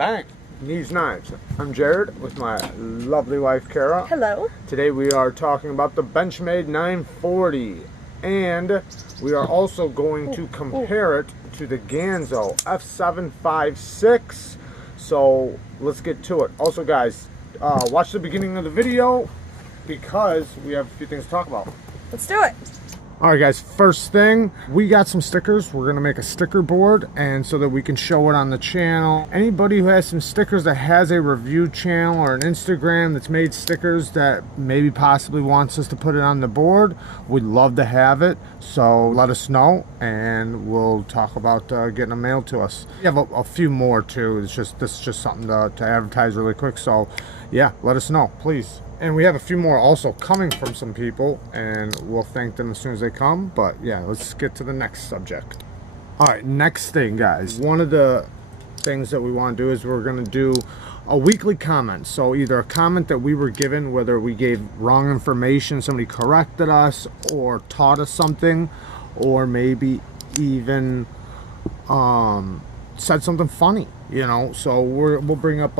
BamaKnifeGuy. I'm Jared with my lovely wife Kara. Hello. Today we are talking about the Benchmade 940, and we are also going to compare it to the Ganzo F756. So let's get to it. Also guys, watch the beginning of the video because we have a few things to talk about. Let's do it. Alright guys, first thing, we got some stickers. We're going to make a sticker board and so that we can show it on the channel. Anybody who has some stickers that has a review channel or an Instagram that's made stickers that maybe possibly wants us to put it on the board, we'd love to have it. So let us know and we'll talk about getting them mailed to us. We have a few more too. This is just something to advertise really quick. So yeah, let us know, please. And we have a few more also coming from some people, and we'll thank them as soon as they come. But yeah, let's get to the next subject. All right, next thing, guys. One of the things that we want to do is we're going to do a weekly comment. So either a comment that we were given, whether we gave wrong information, somebody corrected us, or taught us something, or maybe even said something funny, you know. So we'll bring up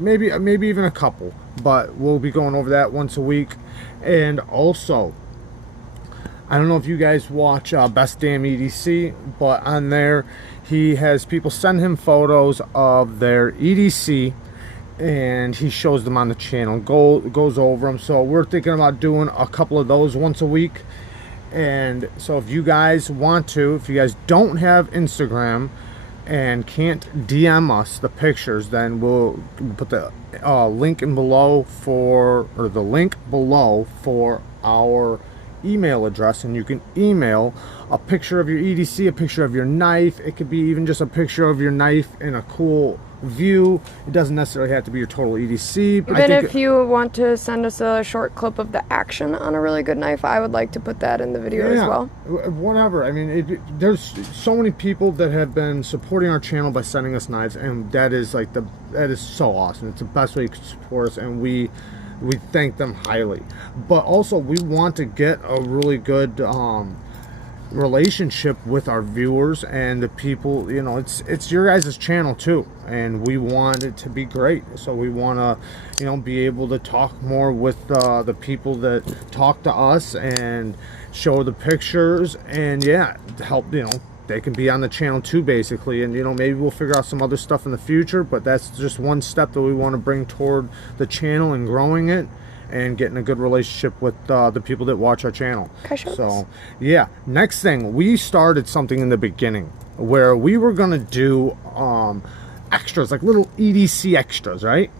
maybe even a couple, but we'll be going over that once a week. And also, I don't know if you guys watch Best Damn EDC, but on there he has people send him photos of their EDC and he shows them on the channel, goes over them. So we're thinking about doing a couple of those once a week. And so if you guys want to, if you guys don't have Instagram and can't DM us the pictures, then we'll put the link below for our email address, and you can email a picture of your EDC, a picture of your knife. It could be even just a picture of your knife in a cool view. It doesn't necessarily have to be your total EDC, but even if you want to send us a short clip of the action on a really good knife, I would like to put that in the video as well. Whatever. I mean, there's so many people that have been supporting our channel by sending us knives, and that is like that is so awesome. It's the best way you can support us, and we thank them highly. But also we want to get a really good relationship with our viewers and the people. You know, it's your guys' channel too, and we want it to be great. So we want to, you know, be able to talk more with the people that talk to us and show the pictures, and yeah, help, you know, they can be on the channel too, basically. And you know, maybe we'll figure out some other stuff in the future, but that's just one step that we want to bring toward the channel and growing it and getting a good relationship with the people that watch our channel. So yeah, next thing, we started something in the beginning where we were gonna do extras, like little EDC extras, right?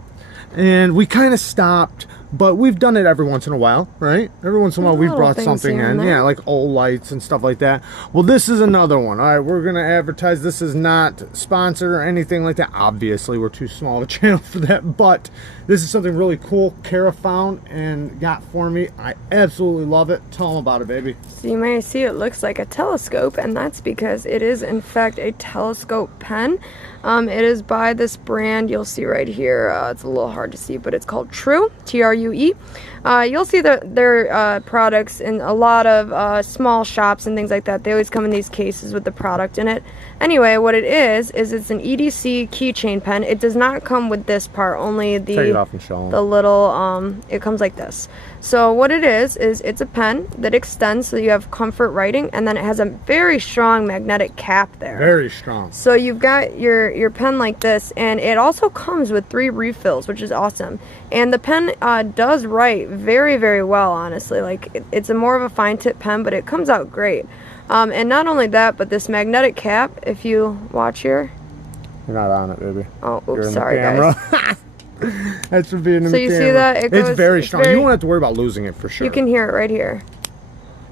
And we kind of stopped, but we've done it every once in a while, right? Every once in a while we've brought something in, yeah, like old lights and stuff like that. Well, this is another one. All right, we're gonna advertise. This is not sponsored or anything like that. Obviously, we're too small of a channel for that, but this is something really cool Kara found and got for me. I absolutely love it. Tell them about it, baby. So you may see it looks like a telescope, and that's because it is in fact a telescope pen. It is by this brand. You'll see right here. It's a little hard to see, but it's called True, True. You'll see their products in a lot of small shops and things like that. They always come in these cases with the product in it. Anyway, what it is it's an EDC keychain pen. It does not come with this part, only the Take it off and show them. The little it comes like this. So what it is it's a pen that extends so you have comfort writing, and then it has a very strong magnetic cap there. Very strong. So you've got your pen like this, and it also comes with 3 refills, which is awesome. And the pen does write very, very well, honestly. Like it's a more of a fine tip pen, but it comes out great. And not only that, but this magnetic cap, if you watch here. You're not on it, baby. Oh, oops, sorry guys. That's for being in the camera. So you see that? It's very strong. You won't have to worry about losing it for sure. You can hear it right here.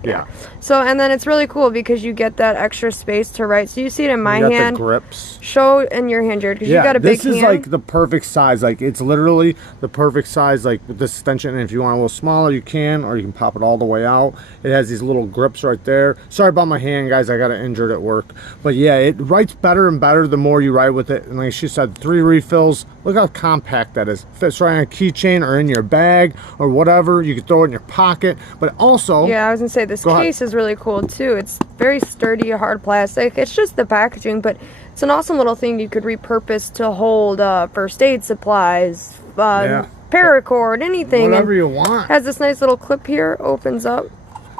Yeah. So, and then it's really cool because you get that extra space to write. So you see it in my hand. The grips. Show in your hand, Jared, because you got a big hand. This is like the perfect size. Like it's literally the perfect size, like with this extension. And if you want a little smaller, you can, or you can pop it all the way out. It has these little grips right there. Sorry about my hand, guys. I got it injured at work. But yeah, it writes better and better the more you write with it. And like she said, 3 refills, Look how compact that is. Fits right on a keychain or in your bag or whatever. You can throw it in your pocket. But also... Yeah, I was going to say, this case is really cool, too. It's very sturdy, hard plastic. It's just the packaging, but it's an awesome little thing you could repurpose to hold first aid supplies, paracord, anything. Whatever you want. Has this nice little clip here, opens up.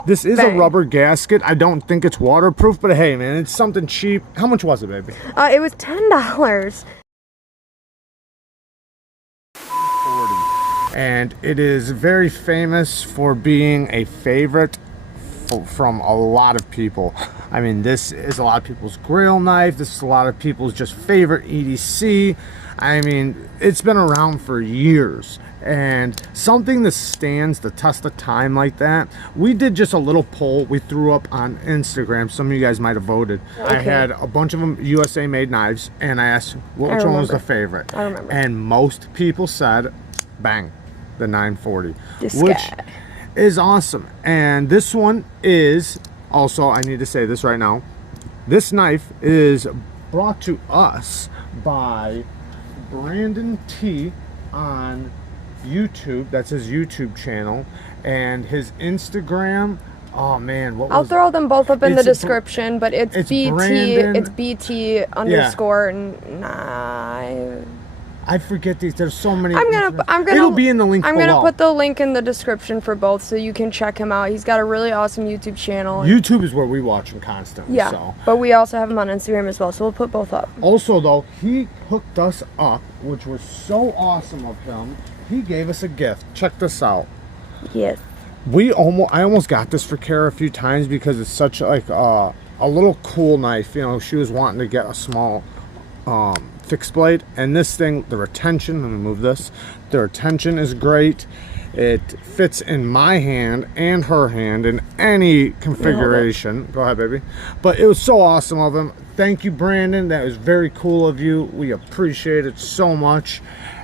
This is Bang. a rubber gasket. I don't think it's waterproof, but hey, man, it's something cheap. How much was it, baby? It was $10. And it is very famous for being a favorite from a lot of people. I mean, this is a lot of people's grill knife. This is a lot of people's just favorite EDC. I mean, it's been around for years. And something that stands the test of time like that, we did just a little poll we threw up on Instagram. Some of you guys might have voted. Okay. I had a bunch of them USA made knives, and I asked which one was the favorite. I remember. And most people said, bang, the 940, this which guy is awesome. And this one is also, I need to say this right now, this knife is brought to us by Brandon T on YouTube. That's his YouTube channel, and his Instagram, oh man, I'll throw them both up in the description, but it's BT Brandon, it's BT underscore knife. I forget these. There's so many. It'll be in the link below. I'm gonna put the link in the description for both, so you can check him out. He's got a really awesome YouTube channel. YouTube is where we watch him constantly. Yeah, so. But we also have him on Instagram as well, so we'll put both up. Also, though, he hooked us up, which was so awesome of him. He gave us a gift. Check this out. Yes. I almost got this for Kara a few times because it's such like a little cool knife. You know, she was wanting to get a small fixed blade, and this thing, the retention, let me move this, the retention is great. It fits in my hand and her hand in any configuration. Go ahead, baby. But it was so awesome of him. Thank you, Brandon. That was very cool of you. We appreciate it so much.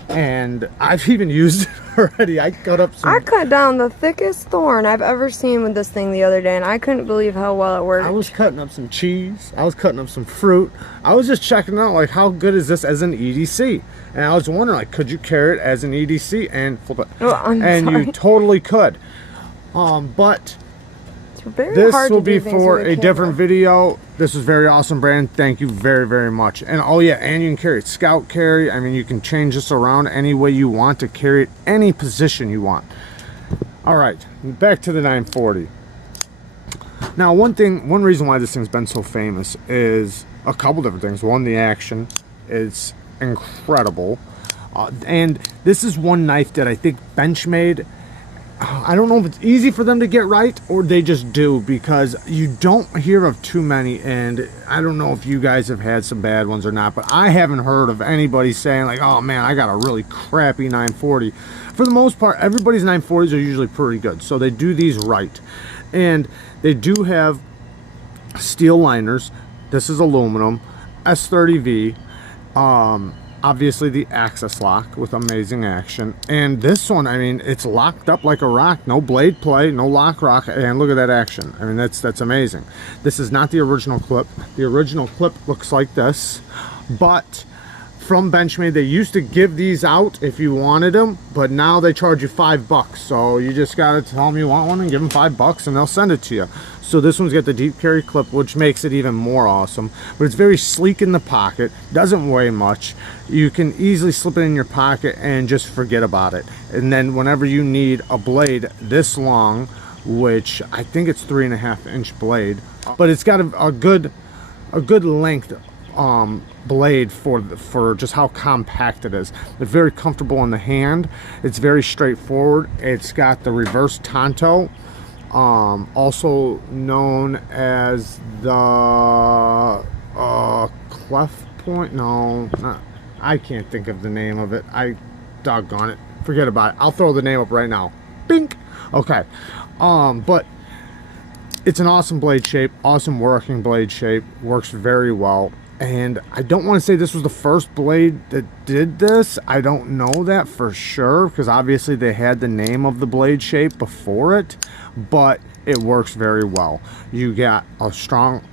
And I've even used it already. I cut down the thickest thorn I've ever seen with this thing the other day, and I couldn't believe how well it worked. I was cutting up some cheese. I was cutting up some fruit. I was just checking out, like, how good is this as an EDC? And I was wondering, like, could you carry it as an EDC and flip it? And you totally could. But this will be for a different video. This was very awesome, Brandon. Thank you very, very much. And oh yeah, and you can carry it scout carry. I mean, you can change this around any way you want to carry it, any position you want. All right, back to the 940. Now, one reason why this thing's been so famous is a couple different things. One, the action is incredible. And this is one knife that I think Benchmade, I don't know if it's easy for them to get right or they just do, because you don't hear of too many, and I don't know if you guys have had some bad ones or not, but I haven't heard of anybody saying like, oh man, I got a really crappy 940. For the most part, everybody's 940s are usually pretty good, so they do these right. And they do have steel liners. This is aluminum, S30V, obviously the access lock with amazing action, and this one, I mean, it's locked up like a rock, no blade play, no lock rock, and look at that action. I mean, that's amazing. This is not the original clip. The original clip looks like this, but from Benchmade, they used to give these out if you wanted them, but now they charge you $5, so you just gotta tell them you want one and give them $5 and they'll send it to you. So this one's got the deep carry clip, which makes it even more awesome. But it's very sleek in the pocket, doesn't weigh much. You can easily slip it in your pocket and just forget about it. And then whenever you need a blade this long, which I think it's 3.5-inch blade, but it's got a good length blade for just how compact it is. It's very comfortable in the hand. It's very straightforward. It's got the reverse tanto, also known as the cleft point. No, I can't think of the name of it. I doggone it, forget about it. I'll throw the name up right now. Bink. Okay. But it's an awesome blade shape, awesome working blade shape, works very well. And I don't want to say this was the first blade that did this. I don't know that for sure, because obviously they had the name of the blade shape before it, but it works very well. You got a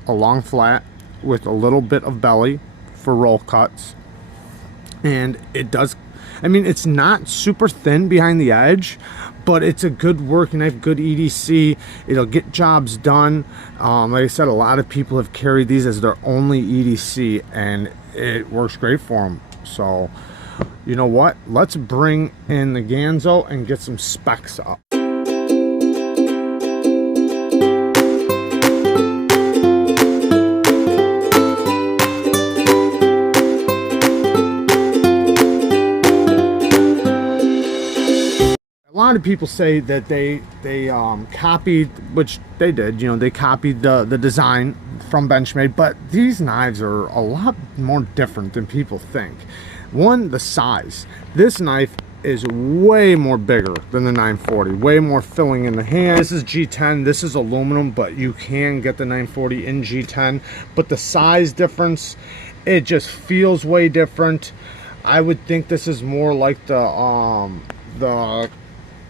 long flat with a little bit of belly for roll cuts. And it does, I mean, it's not super thin behind the edge, but it's a good working knife, good EDC. It'll get jobs done. Like I said, a lot of people have carried these as their only EDC, and it works great for them. So, you know what? Let's bring in the Ganzo and get some specs up. A lot of people say that they copied, which they did, you know, they copied the design from Benchmade, but these knives are a lot more different than people think. One, the size. This knife is way more bigger than the 940, way more filling in the hand. This is G10, this is aluminum, but you can get the 940 in G10, but the size difference, it just feels way different. I would think this is more like the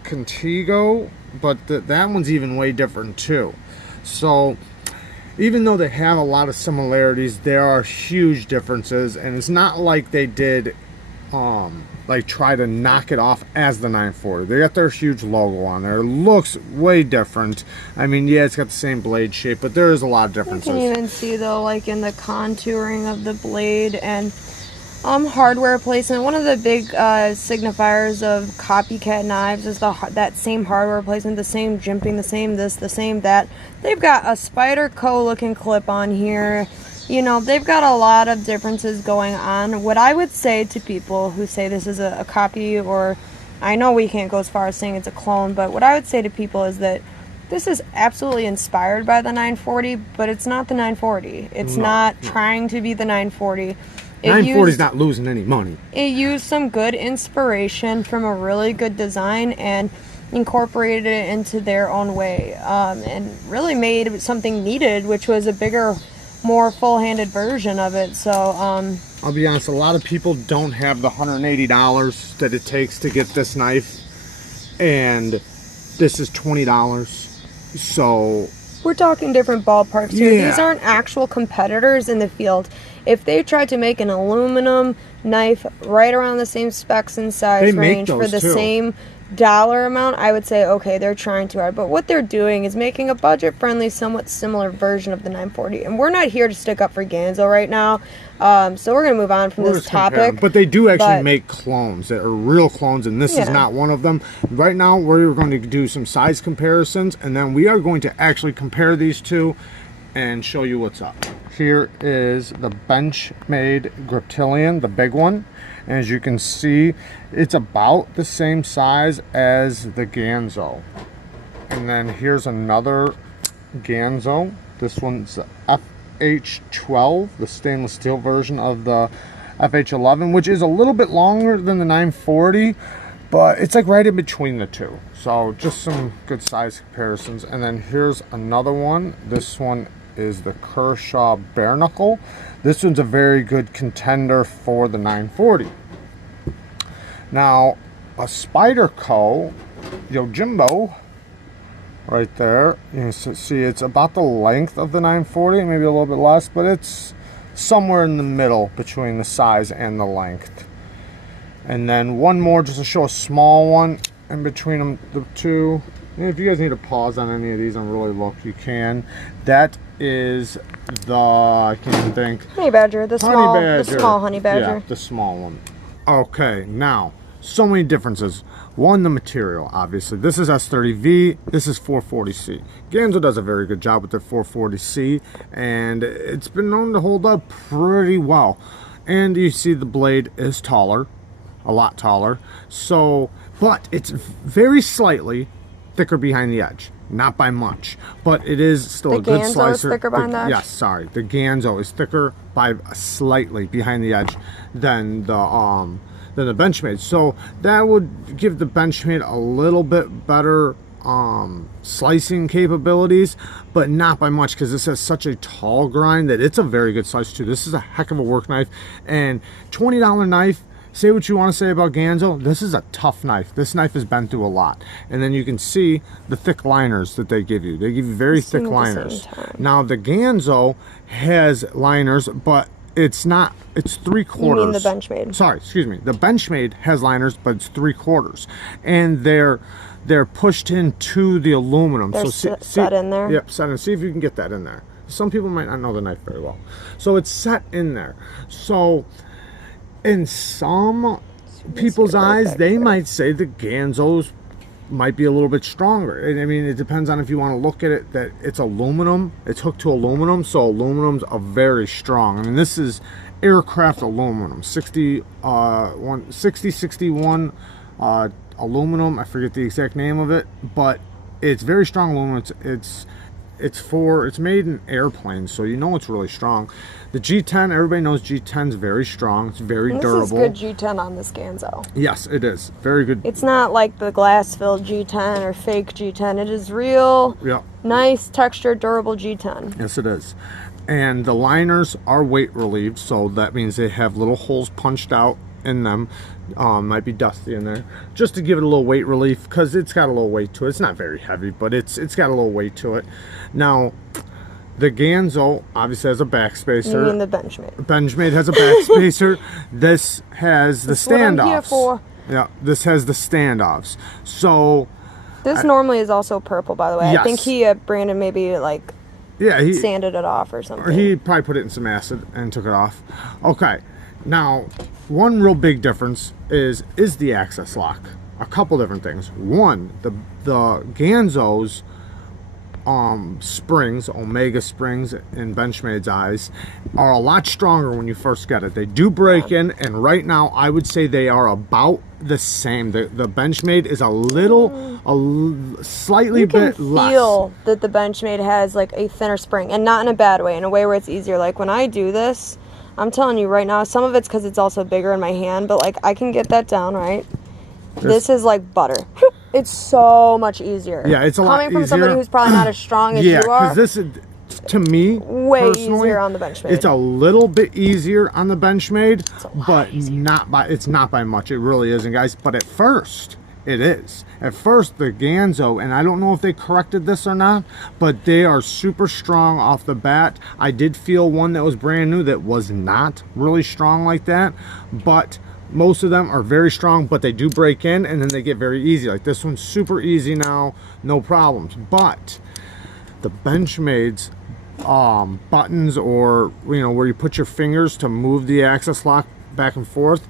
Contigo, but that one's even way different too. So even though they have a lot of similarities, there are huge differences, and it's not like they did like try to knock it off as the 940. They got their huge logo on there. It looks way different. I mean, yeah, it's got the same blade shape, but there is a lot of differences. You can even see though, like in the contouring of the blade and hardware placement. One of the big signifiers of copycat knives is that same hardware placement, the same jimping, the same this, the same that. They've got a Spyderco looking clip on here. You know, they've got a lot of differences going on. What I would say to people who say this is a copy, or I know we can't go as far as saying it's a clone, but what I would say to people is that this is absolutely inspired by the 940, but it's not the 940. It's not trying to be the 940. 940 is not losing any money. It used some good inspiration from a really good design and incorporated it into their own way, and really made something needed, which was a bigger, more full-handed version of it. So I'll be honest, a lot of people don't have the $180 that it takes to get this knife, and this is $20. So we're talking different ballparks here. Yeah. These aren't actual competitors in the field. If they tried to make an aluminum knife right around the same specs and size range for the same dollar amount, I would say, okay, they're trying too hard. But what they're doing is making a budget-friendly, somewhat similar version of the 940. And we're not here to stick up for Ganzo right now. So we're going to move on from this topic. But they do actually make clones that are real clones, and this is not one of them. Right now, we're going to do some size comparisons, and then we are going to actually compare these two and show you what's up. Here is the Benchmade Griptilian, the big one. And as you can see, it's about the same size as the Ganzo. And then here's another Ganzo. This one's the FH12, the stainless steel version of the FH11, which is a little bit longer than the 940, but it's like right in between the two. So just some good size comparisons. And then here's another one. This one is the Kershaw Bare Knuckle. This one's a very good contender for the 940. Now, a Spyderco Yojimbo, right there, you can see it's about the length of the 940, maybe a little bit less, but it's somewhere in the middle between the size and the length. And then one more just to show a small one in between them, the two. And if you guys need to pause on any of these and really look, you can. That is the, I can't even think. Honey Badger, the small Honey Badger. Yeah, the small one. Okay, now, so many differences. One, the material, obviously. This is S30V, this is 440C. Ganzo does a very good job with their 440C, and it's been known to hold up pretty well. And you see the blade is taller, a lot taller. So, but it's very slightly thicker behind the edge. Not by much, but it is still a good slicer. The Ganzo is thicker behind the edge? Yes, sorry. The Ganzo is thicker by slightly behind the edge than the Benchmade. So that would give the Benchmade a little bit better slicing capabilities, but not by much, because this has such a tall grind that it's a very good slice too. This is a heck of a work knife, and $20 knife. Say what you want to say about Ganzo, this is a tough knife. This knife has been through a lot. And then you can see the thick liners that they give you. They give you very thick liners. Now the Ganzo has liners, but it's not, it's 3/4. You mean the Benchmade? Sorry, excuse me. The Benchmade has liners, but it's 3/4, and they're pushed into the aluminum. They're so set in there. Yep, set in. See if you can get that in there. Some people might not know the knife very well, so it's set in there. So in some people's eyes, they might say the Ganzos might be a little bit stronger. I mean, it depends on if you want to look at it, that it's aluminum, it's hooked to aluminum, so aluminums are very strong. I mean, this is aircraft aluminum, 61 aluminum. I forget the exact name of it, but it's very strong aluminum. It's made in airplanes, so you know it's really strong. The G10, everybody knows G10's very strong. It's very durable. This is good G10 on this Ganzo. Yes, it is. Very good. It's not like the glass-filled G10 or fake G10. It is real, nice, textured, durable G10. Yes, it is. And the liners are weight relieved, so that means they have little holes punched out in them. Might be dusty in there, just to give it a little weight relief, because it's got a little weight to it. It's not very heavy, but it's got a little weight to it. Now, the Ganzo obviously has a backspacer. You mean the Benchmade? Benchmade has a backspacer. This has the standoffs. What I'm here for. Yeah, this has the standoffs. So this normally is also purple, by the way. Yes. I think Brandon maybe like he sanded it off or something. Or he probably put it in some acid and took it off. Okay, now one real big difference is the access lock. A couple different things. One, the Ganzo's springs, Omega springs in Benchmade's eyes, are a lot stronger when you first get it. They do break in, and right now I would say they are about the same. The Benchmade is slightly bit less. You can feel that the Benchmade has like a thinner spring, and not in a bad way, in a way where it's easier. Like when I do this, I'm telling you right now, some of it's because it's also bigger in my hand, but like I can get that down, right? This is like butter. It's so much easier. Yeah, it's a lot easier. Coming from somebody who's probably not as strong as you are. Yeah, because this is, to me, way personally, easier on the Benchmade. It's a little bit easier on the Benchmade, but it's not by much. It really isn't, guys. But at first, it is. At first, the Ganzo, and I don't know if they corrected this or not, but they are super strong off the bat. I did feel one that was brand new that was not really strong like that, but most of them are very strong, but they do break in and then they get very easy. Like this one's super easy now, no problems. But the Benchmade's buttons, or where you put your fingers to move the access lock back and forth,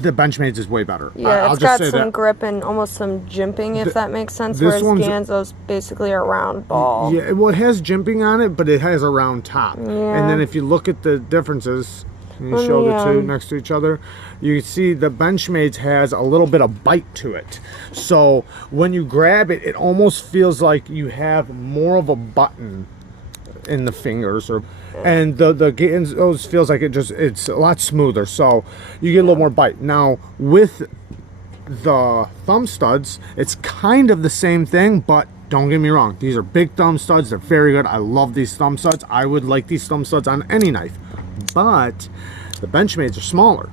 the Benchmade's is way better. Yeah, it's got some grip and almost some jimping, if that makes sense. Whereas Ganzo's basically a round ball. Yeah, well, it has jimping on it, but it has a round top. Yeah. And then if you look at the differences, and you show the two next to each other, you see the Benchmade's has a little bit of bite to it. So when you grab it, it almost feels like you have more of a button in the fingers, and the Ganzo's feels like it's a lot smoother, so you get a little more bite. Now with the thumb studs, it's kind of the same thing, but don't get me wrong, these are big thumb studs. They're very good. I love these thumb studs. I would like these thumb studs on any knife. But the Benchmades are smaller,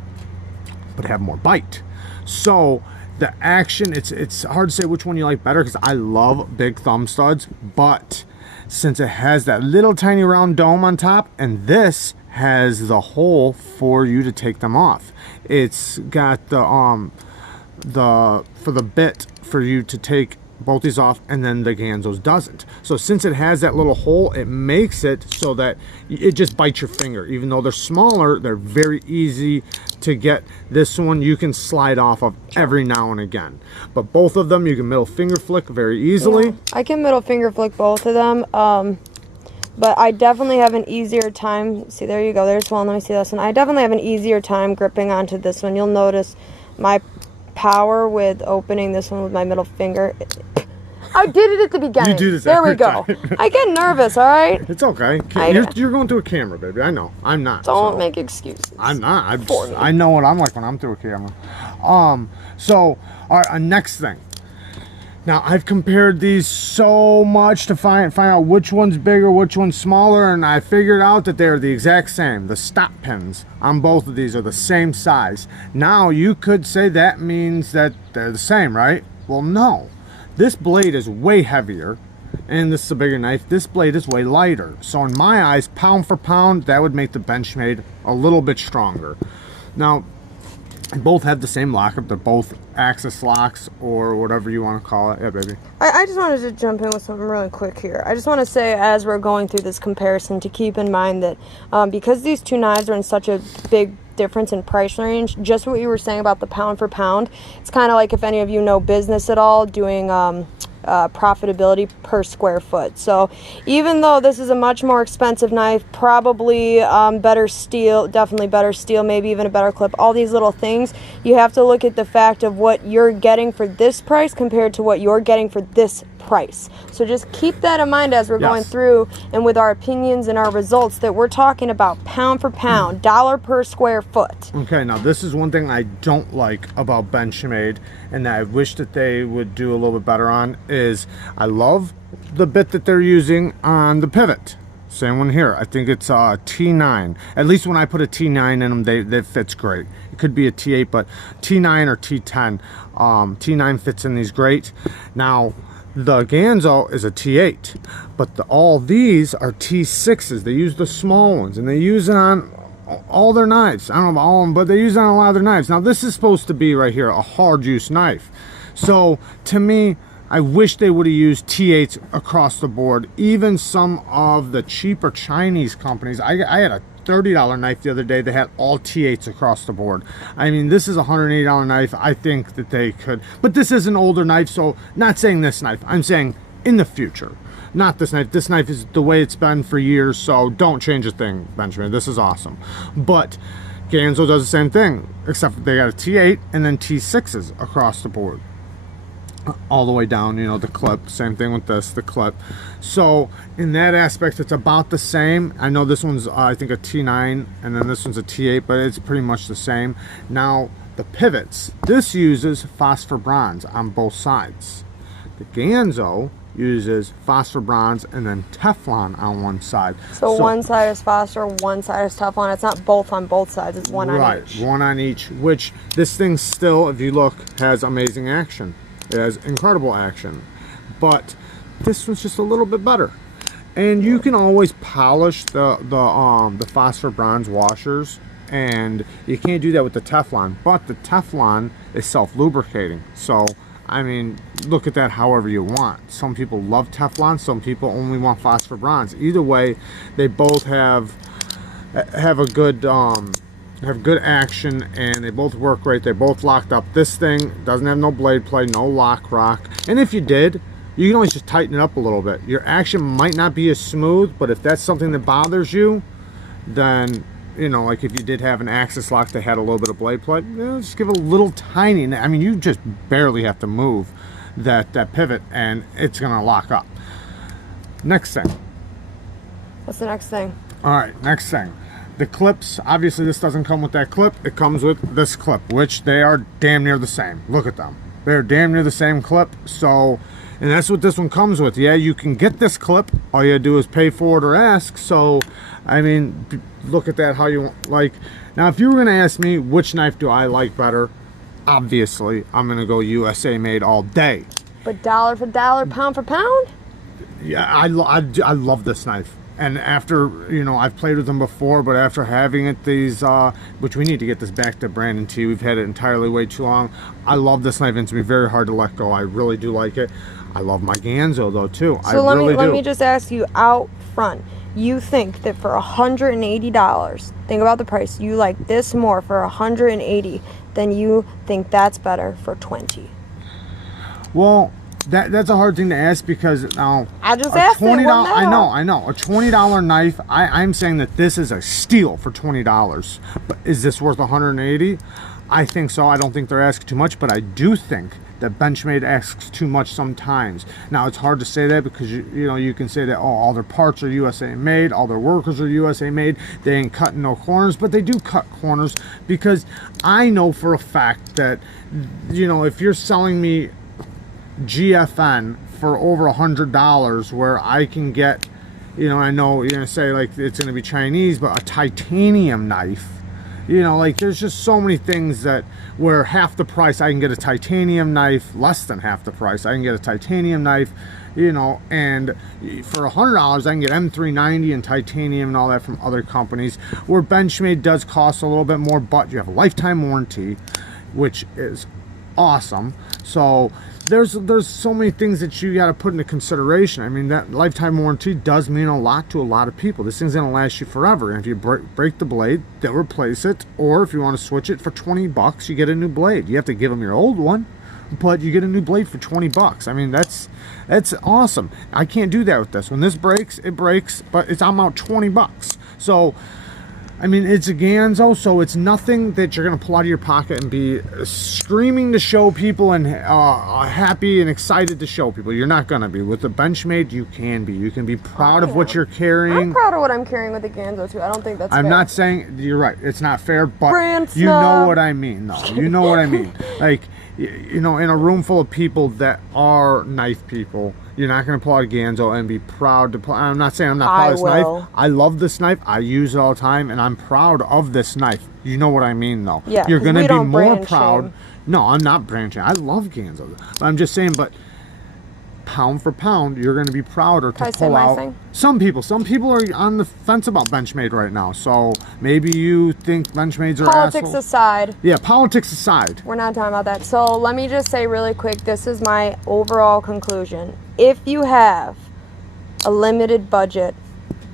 but have more bite. So the action, it's hard to say which one you like better, because I love big thumb studs, but since it has that little tiny round dome on top, and this has the hole for you to take them off. It's got the for the bit for you to take both these off, and then the Ganzo's doesn't. So since it has that little hole, it makes it so that it just bites your finger. Even though they're smaller, they're very easy to get. This one you can slide off of every now and again, but both of them you can middle finger flick very easily. Yeah, I can middle finger flick both of them, but I definitely have an easier time. See, there you go, there's one. Let me see this one. I definitely have an easier time gripping onto this one. You'll notice my power with opening this one with my middle finger. I did it at the beginning. You do this there we every go. time. I get nervous, all right? It's okay. You're going through a camera, baby. I know. I'm not. Don't make excuses. I'm not. I know what I'm like when I'm through a camera. So, all right, next thing. Now, I've compared these so much to find out which one's bigger, which one's smaller, and I figured out that they're the exact same. The stop pins on both of these are the same size. Now, you could say that means that they're the same, right? Well, no. This blade is way heavier, and this is a bigger knife, this blade is way lighter. So in my eyes, pound for pound, that would make the Benchmade a little bit stronger. Now, they both have the same lockup. They're both axis locks, or whatever you want to call it. Yeah, baby. I just wanted to jump in with something really quick here. I just want to say, as we're going through this comparison, to keep in mind that because these two knives are in such a big difference in price range, just what you were saying about the pound for pound, it's kind of like, if any of you know business at all, doing profitability per square foot. So even though this is a much more expensive knife, probably better steel, definitely better steel, maybe even a better clip, all these little things, you have to look at the fact of what you're getting for this price compared to what you're getting for this price. So just keep that in mind as we're going through, and with our opinions and our results, that we're talking about pound for pound, dollar per square foot. Okay, now this is one thing I don't like about Benchmade, and that I wish that they would do a little bit better on, is I love the bit that they're using on the pivot. Same one here. I think it's a T9. At least when I put a T9 in them, they fits great. It could be a T8, but T9 or T10. T9 fits in these great. Now, the Ganzo is a T8, but all these are T6s. They use the small ones, and they use it on all their knives. I don't know about all of them, but they use it on a lot of their knives. Now, this is supposed to be right here a hard use knife. So, to me, I wish they would have used T8s across the board. Even some of the cheaper Chinese companies. I had a $30 knife the other day that had all T8s across the board. I mean, this is a $180 knife. I think that they could, but this is an older knife, so not saying this knife, I'm saying in the future, not this knife. This knife is the way it's been for years, so don't change a thing, Benjamin. This is awesome. But Ganzo does the same thing, except they got a T8 and then T6s across the board, all the way down, you know, the clip. Same thing with this, the clip. So in that aspect, it's about the same. I know this one's I think a T9, and then this one's a T8, but it's pretty much the same. Now the pivots, this uses phosphor bronze on both sides. The Ganzo uses phosphor bronze and then Teflon on one side. So one side is phosphor, one side is Teflon. It's not both on both sides, it's one on each. Right, one on each, which this thing still, if you look, has amazing action. It has incredible action, but this one's just a little bit better. And you can always polish the phosphor bronze washers, and you can't do that with the Teflon. But the Teflon is self-lubricating, so I mean, look at that however you want. Some people love Teflon, some people only want phosphor bronze. Either way, they both have a good have good action, and they both work great. They're both locked up. This thing doesn't have no blade play, no lock rock, and if you did, you can always just tighten it up a little bit. Your action might not be as smooth, but if that's something that bothers you, then, you know, like if you did have an axis lock that had a little bit of blade play, you know, just give it a little tiny, I mean, you just barely have to move that pivot and it's gonna lock up. Next thing. What's the next thing? All right, next thing. The clips, obviously this doesn't come with that clip. It comes with this clip, which they are damn near the same. Look at them. They're damn near the same clip. So, and that's what this one comes with. Yeah, you can get this clip. All you do is pay for it or ask. So, I mean, look at that how you want. Like, now if you were gonna ask me which knife do I like better, obviously I'm gonna go USA made all day. But dollar for dollar, pound for pound? Yeah, I love this knife. And after, you know, I've played with them before, but after having it, these, which we need to get this back to Brandon T. We've had it entirely way too long. I love this knife, and it's going to be very hard to let go. I really do like it. I love my Ganzo, though, too. So let me just ask you out front. You think that for $180, think about the price, you like this more for $180 than you think that's better for $20? Well, that's a hard thing to ask, because now I just asked $20. I know. A $20 knife. I'm saying that this is a steal for $20. But is this worth $180? I think so. I don't think they're asking too much, but I do think that Benchmade asks too much sometimes. Now it's hard to say that, because you know, you can say that, oh, all their parts are USA made, all their workers are USA made, they ain't cutting no corners, but they do cut corners, because I know for a fact that, you know, if you're selling me GFN for over $100, where I can get, you know, I know you're gonna say like it's gonna be Chinese, but a titanium knife, you know, like there's just so many things that where half the price I can get a titanium knife, less than half the price I can get a titanium knife, you know, and for $100 I can get M390 and titanium and all that from other companies, where Benchmade does cost a little bit more, but you have a lifetime warranty, which is awesome. So there's so many things that you got to put into consideration. I mean, that lifetime warranty does mean a lot to a lot of people. This thing's gonna last you forever, and if you break the blade, they'll replace it, or if you want to switch it for 20 bucks, you get a new blade. You have to give them your old one, but you get a new blade for 20 bucks. I mean, that's awesome. I can't do that with this. When this breaks, it breaks, but I'm out 20 bucks. So I mean, it's a Ganzo, so it's nothing that you're going to pull out of your pocket and be screaming to show people and happy and excited to show people. You're not going to be. With the Benchmade, you can be. You can be proud of what you're carrying. I'm proud of what I'm carrying with the Ganzo, too. I don't think that's I'm fair. not saying, you're right, it's not fair, but Brand you know snob. what I mean, though. You know what I mean. Like, you know, in a room full of people that are knife people, you're not going to pull out a Ganzo and be proud to pull. I'm not saying I'm not proud of this knife. I love this knife. I use it all the time, and I'm proud of this knife. You know what I mean, though. Yeah, you're going to be more proud. Shame. No, I'm not branching. I love Ganzo. I'm just saying, but pound for pound, you're going to be prouder to pull out. Thing? Some people are on the fence about Benchmade right now, so maybe you think Benchmades are Politics assholes. aside. Yeah, politics aside. We're not talking about that. So let me just say really quick, this is my overall conclusion. If you have a limited budget,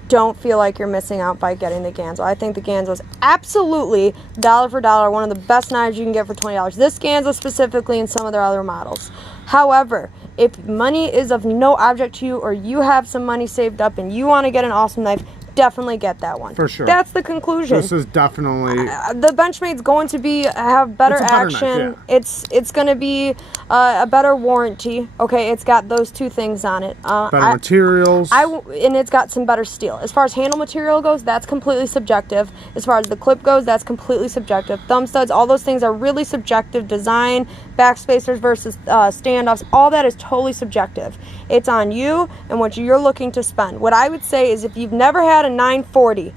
don't feel like you're missing out by getting the Ganzo. I think the Ganzo is absolutely dollar for dollar one of the best knives you can get for $20. This Ganzo specifically and some of their other models. However, if money is of no object to you, or you have some money saved up and you want to get an awesome knife, definitely get that one. For sure. That's the conclusion. This is definitely the Benchmade's going to be have better action. Knife, yeah. It's going to be a better warranty. Okay, it's got those two things on it. Better materials. And it's got some better steel. As far as handle material goes, that's completely subjective. As far as the clip goes, that's completely subjective. Thumb studs, all those things are really subjective. Design, backspacers versus standoffs, all that is totally subjective. It's on you and what you're looking to spend. What I would say is, if you've never had a 940,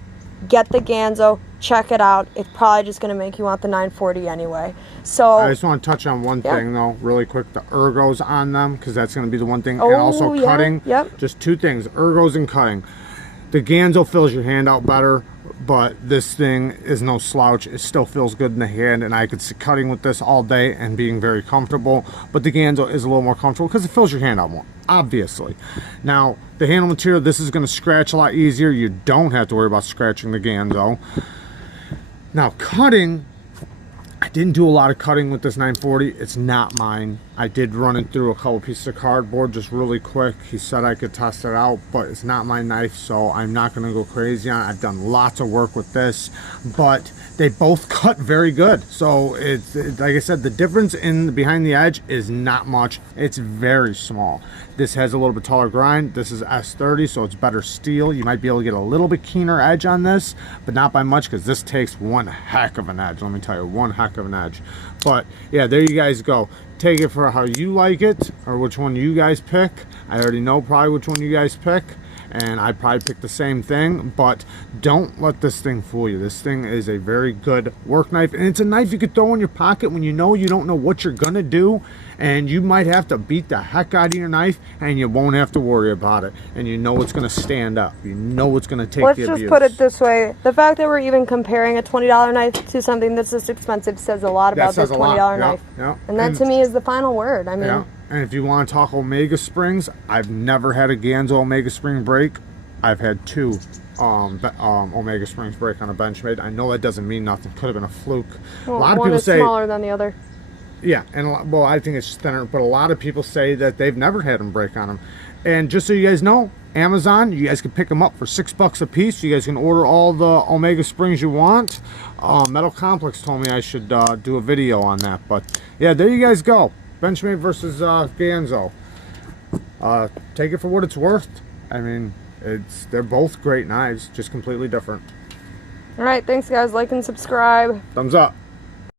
get the Ganzo, check it out. It's probably just going to make you want the 940 anyway. So I just want to touch on one thing though, really quick. The ergos on them, because that's going to be the one thing. And also cutting. Yep. Just two things, ergos and cutting. The Ganzo fills your hand out better, but this thing is no slouch. It still feels good in the hand, and I could see cutting with this all day and being very comfortable. But the Ganzo is a little more comfortable because it fills your hand out more, obviously. Now, the handle material, this is going to scratch a lot easier. You don't have to worry about scratching the Ganzo. Now, cutting, I didn't do a lot of cutting with this 940. It's not mine. I did run it through a couple pieces of cardboard just really quick. He said I could test it out, but it's not my knife, so I'm not going to go crazy on it. I've done lots of work with this, but they both cut very good. So it's like I said, the difference in behind the edge is not much. It's very small. This has a little bit taller grind. This is S30, so it's better steel. You might be able to get a little bit keener edge on this, but not by much, because this takes one heck of an edge. Let me tell you, one heck of an edge. But yeah, there you guys go. Take it for how you like it, or which one you guys pick. I already know probably which one you guys pick, and I probably pick the same thing, but don't let this thing fool you. This thing is a very good work knife, and it's a knife you could throw in your pocket when you don't know what you're gonna do, and you might have to beat the heck out of your knife, and you won't have to worry about it, and you know it's gonna stand up. You know it's gonna take the abuse. Let's just put it this way. The fact that we're even comparing a $20 knife to something that's this expensive says a lot about this $20 knife. Yeah. And that to me is the final word. I mean, yeah. And if you want to talk Omega springs, I've never had a Ganzo Omega spring break. I've had two Omega springs break on a Benchmade. I know that doesn't mean nothing. Could have been a fluke. well, a lot of one people is say smaller than the other. Yeah, and well, I think it's thinner, but a lot of people say that they've never had them break on them. And just so you guys know, Amazon, you guys can pick them up for $6 a piece. You guys can order all the Omega springs you want. Metal Complex told me I should do a video on that, but yeah, there you guys go. Benchmade versus Ganzo. Take it for what it's worth. I mean, they're both great knives, just completely different. All right, thanks guys. Like and subscribe. Thumbs up.